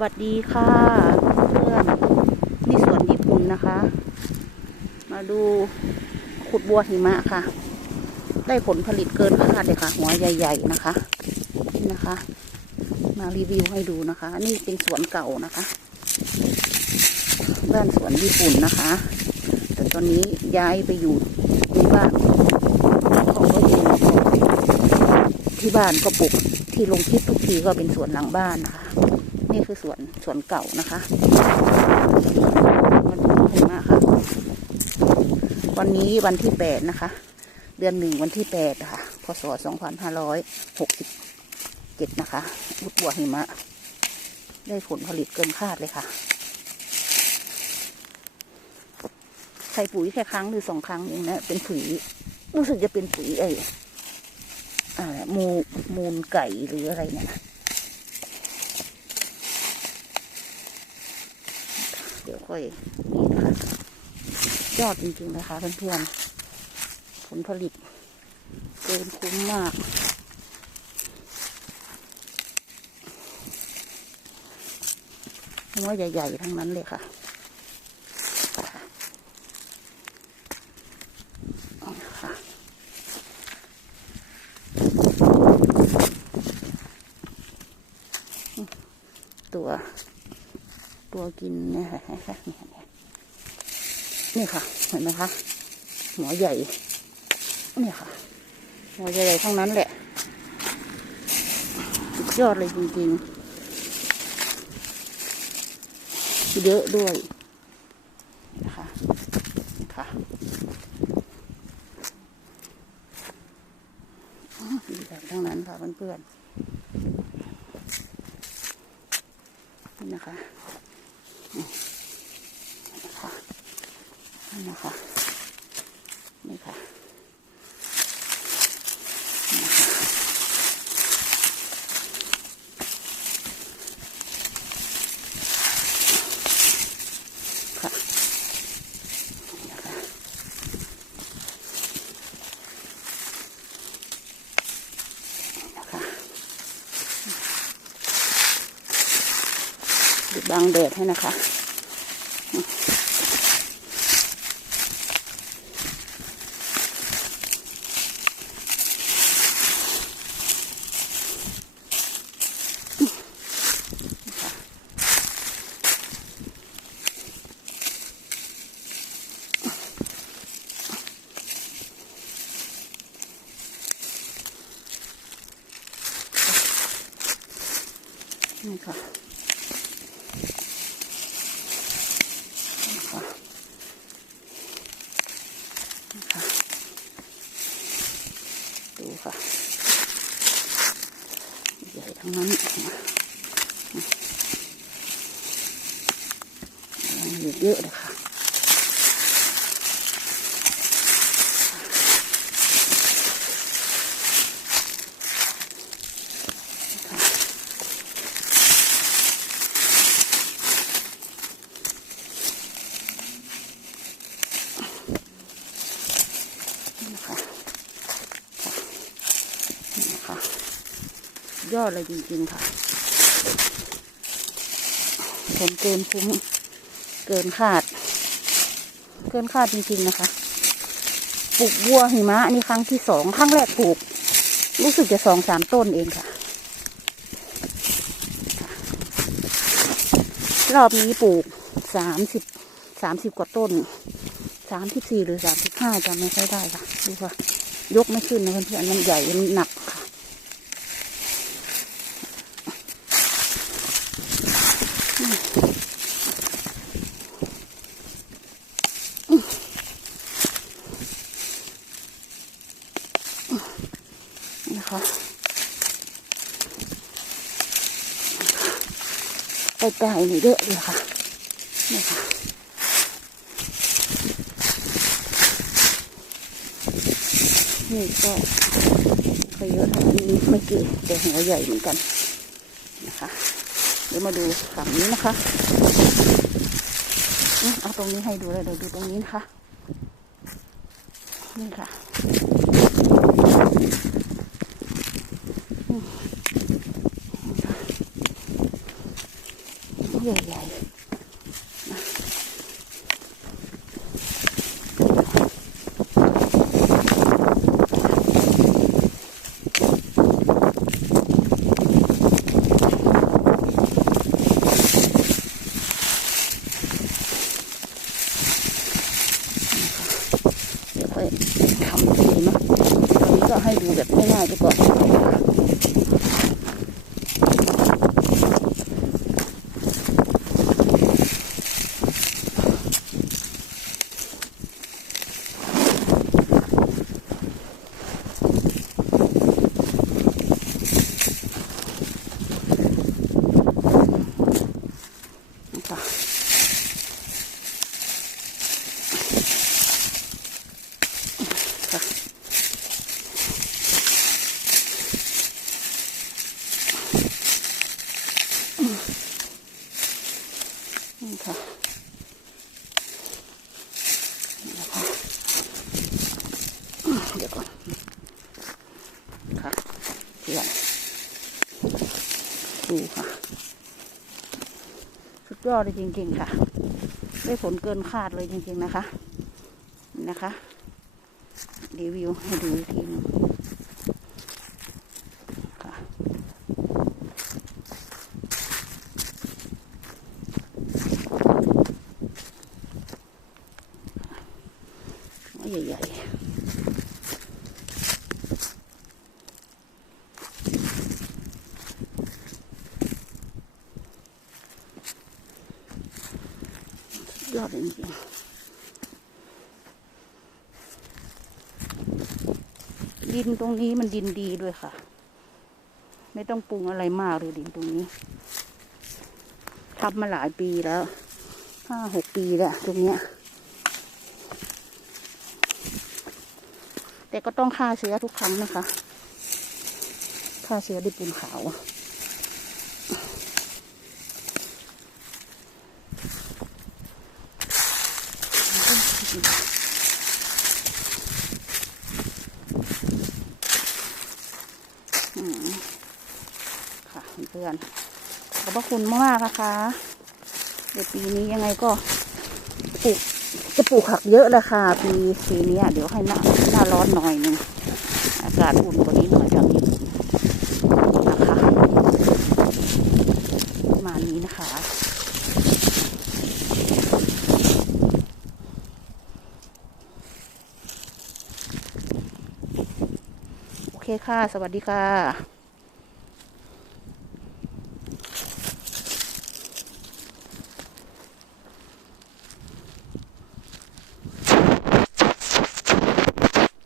วัสดีค่ะเพื่อนนี่สวนญี่ปุ่นนะคะ มาดูขุดบัวหิมะค่ะ ได้ผลผลิตเกินคาดเลยค่ะ หัวใหญ่ ๆนะคะนี่นะคะ มารีวิวให้ดูนะคะ นี่เป็นสวนเก่านะคะบ้านสวนญี่ปุ่นนะคะ แต่ตอนนี้ย้ายไปอยู่ในบ้านเขาก็อยู่ที่บ้านก็ปลูกที่ลงคลิปทุกทีก็เป็นสวนหลังบ้านนะคะ นี่คือสวนสวนเก่านะคะมันเห็นมากค่ะ วันนี้วันที่แปดนะคะ เดือนหนึ่งวันที่แปดค่ะ พศสองพันห้าร้อยหกสิบเจ็ดนะคะบุดบัวหิมะ ได้ผลผลิตเกินคาดเลยค่ะ ใส่ปุ๋ยแค่ครั้งหรือสองครั้งเองนะ เป็นปุ๋ยรู้สึกจะเป็นปุ๋ยไอ้อ่ามูมูลไก่หรืออะไรเนี่ยนะ เดี๋ยวค่อยนี่นะคะยอดจริงๆนะคะเพื่อนๆผลผลิตเกินคุ้มมาก หัวใหญ่ ๆ ทั้งนั้นเลยค่ะค่ะ ตัว ตัวกินเนะคะนี่ค่ะ เห็นไหมคะหัวใหญ่นี่ค่ะหัวใหญ่ๆทั้งนั้นแหละสุดยอดเลยจริงๆเยอะด้วยนะคะค่ะดีแบบทั้งนั้นค่ะเพื่อนๆนี่นะคะ นะคะนี่นะคะ นี่ค่ะนี่ค่ะค่ะนี่นะคะนี่นะคะดู บังแดดให้นะคะ นี่ค่ะนี่ค่ะนี่ค่ะ ดูค่ะ ใหญ่ ทั้งนั้นเยอะๆเลยค่ะ นี่นะคะนี่นะคะ ยอดเลยจริงๆค่ะ ผลเกินคุ้มเกินคาด เกินคาดจริงๆนะคะปลูกบัวหิมะนนี้ครั้งที่สองครั้งแรกปลูก รู้สึกจะสองสามต้นเองค่ะ รอบนี้ปลูกสามสิบสามสิบกว่าต้นสามสิบสี่หรือสามสิบห้าจำไม่ค่อยได้ค่ะ ดูค่ะ ยกไม่ขึ้นนะเพื่อนๆมันใหญ่มันหนักค่ะ นะคะไปไกลนี่เยอะเลยค่ะนี่ค่ะนี่ก็เคยเยอะเท่านี้ไม่กี่แต่หัวใหญ่เหมือนกันนะคะ เดี๋ยวมาดูฝั่งนี้นะคะอืมเอาตรงนี้ให้ดูเลยเดี๋ยวดูตรงนี้นะคะนี่ค่ะอืม ใหญ่ๆเดี๋ยวค่อยทำทีเนาะตอนนี้ก็ให้ดูแบบง่ายๆไปก่อนนะคะนี่ค่ะนี่นะคะเดี๋ยวก่อนค่ะเพื่อนดูค่ะ สุดยอดเลยจริง ๆ ค่ะ ได้ผลเกินคาดเลยจริง ๆ นะคะนะคะ รีวิวให้ดูอีกทีนึงใหญ่ๆ ดจริงดินตรงนี้มันดินดีด้วยค่ะ ไม่ต้องปรุงอะไรมากเลยดินตรงนี้ทำมาหลายปีแล้วห้าหกปีแล้วตรงเนี้ย แต่ก็ต้องฆ่าเชื้อทุกครั้งนะคะ ฆ่าเชื้อด้วยปูนขาว อืม ค่ะเพื่อนขอบพระคุณมากนะคะ เดี๋ยวปีนี้ยังไงก็ปลูกจะปลูกผักเยอะเลยค่ะปีปีนี้เดี๋ยวให้หน้าหน้าร้อนหน่อยหนึงอากาศอุ่นกว่านี้หน่อยจากนี้นะคะประมาณนี้นะคะ โอ เคค่ะ สวัสดีค่ะ